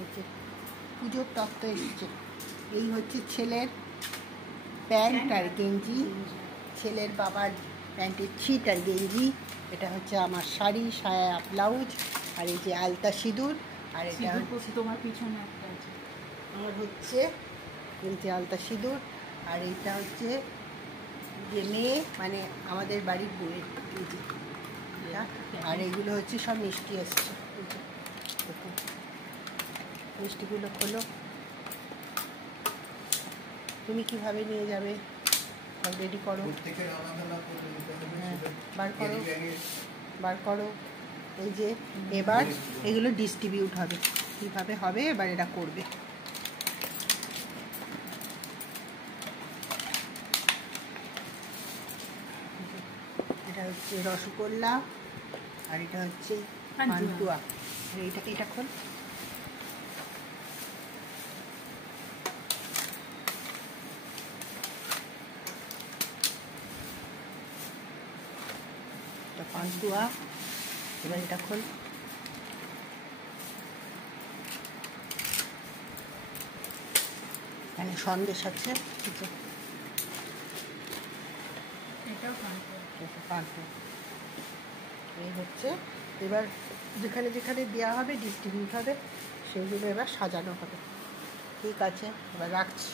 হচ্ছে পুজোর তত্ত্ব এসছে। এই হচ্ছে ছেলের প্যান্ট আর গেঞ্জি, ছেলের বাবার প্যান্টের ছিট আর গেঞ্জি। এটা হচ্ছে আমার শাড়ি, সায়া, ব্লাউজ, আর এই যে আলতা সিঁদুর। আর এটা হচ্ছে তোমার পিছনে একটা আছে, আমার হচ্ছে এই যে আলতা সিঁদুর। আর এইটা হচ্ছে যে মেয়ে, মানে আমাদের বাড়ির বউয়ের। আর এইগুলো হচ্ছে সব মিষ্টি এসছে। মিষ্টিগুলো খোলো, তুমি কিভাবে নিয়ে যাবে সব রেডি করো। হ্যাঁ, বার করো। এই যে এবার এগুলো ডিস্ট্রিবিউট হবে, কীভাবে হবে এবার এরা করবে। এটা হচ্ছে রসগোল্লা, আর এটা হচ্ছে পান্তুয়া। আর এটা খোল। পান্তুয়া, এবার এটা খোল। এখানে সন্দেশ আছে, এই হচ্ছে এবার যেখানে যেখানে দেওয়া হবে ডিস্ট্রিবিউট হবে, সেইগুলো এবার সাজানো হবে। ঠিক আছে, এবার রাখছি।